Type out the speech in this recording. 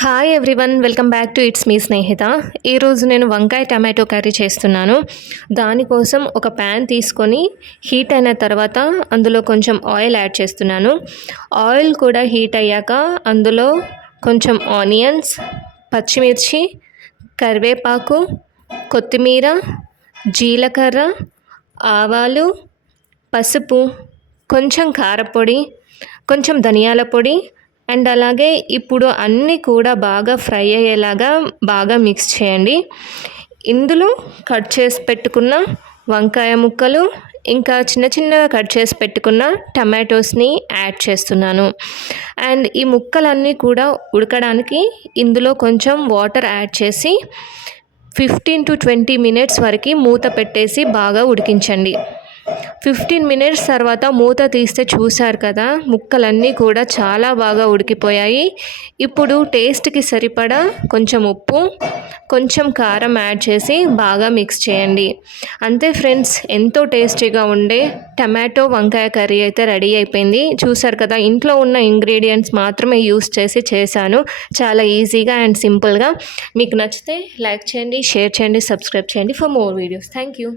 Hi everyone welcome back to it's me Snehita ఈరోజు నేను వంకాయ టమాటో కర్రీ చేస్తున్నాను. దానికోసం ఒక ప్యాన్ తీసుకొని హీట్ అయిన తర్వాత అందులో కొంచెం ఆయిల్ యాడ్ చేస్తున్నాను. ఆయిల్ కూడా హీట్ అయ్యాక అందులో కొంచెం ఆనియన్స్ పచ్చిమిర్చి కరివేపాకు కొత్తిమీర జీలకర్ర ఆవాలు పసుపు కొంచెం కారపొడి కొంచెం ధనియాల పొడి అండ్ అలాగే ఇప్పుడు అన్నీ కూడా బాగా ఫ్రై అయ్యేలాగా బాగా మిక్స్ చేయండి. ఇందులో కట్ చేసి పెట్టుకున్న వంకాయ ముక్కలు ఇంకా చిన్న చిన్నగా కట్ చేసి పెట్టుకున్న టమాటోస్ని యాడ్ చేస్తున్నాను. అండ్ ఈ ముక్కలన్నీ కూడా ఉడకడానికి ఇందులో కొంచెం వాటర్ యాడ్ చేసి ఫిఫ్టీన్ టు ట్వంటీ మినిట్స్ వరకు మూత పెట్టేసి బాగా ఉడికించండి. ఫిఫ్టీన్ మినిట్స్ తర్వాత మూత తీస్తే చూశారు కదా ముక్కలన్నీ కూడా చాలా బాగా ఉడికిపోయాయి. ఇప్పుడు టేస్ట్కి సరిపడా కొంచెం ఉప్పు కొంచెం కారం యాడ్ చేసి బాగా మిక్స్ చేయండి. అంతే ఫ్రెండ్స్ ఎంతో టేస్టీగా ఉండే టమాటో వంకాయ కర్రీ అయితే రెడీ అయిపోయింది. చూసారు కదా ఇంట్లో ఉన్న ఇంగ్రీడియంట్స్ మాత్రమే యూస్ చేసి చేశాను. చాలా ఈజీగా అండ్ సింపుల్గా మీకు నచ్చితే లైక్ చేయండి షేర్ చేయండి సబ్స్క్రైబ్ చేయండి for more videos thank you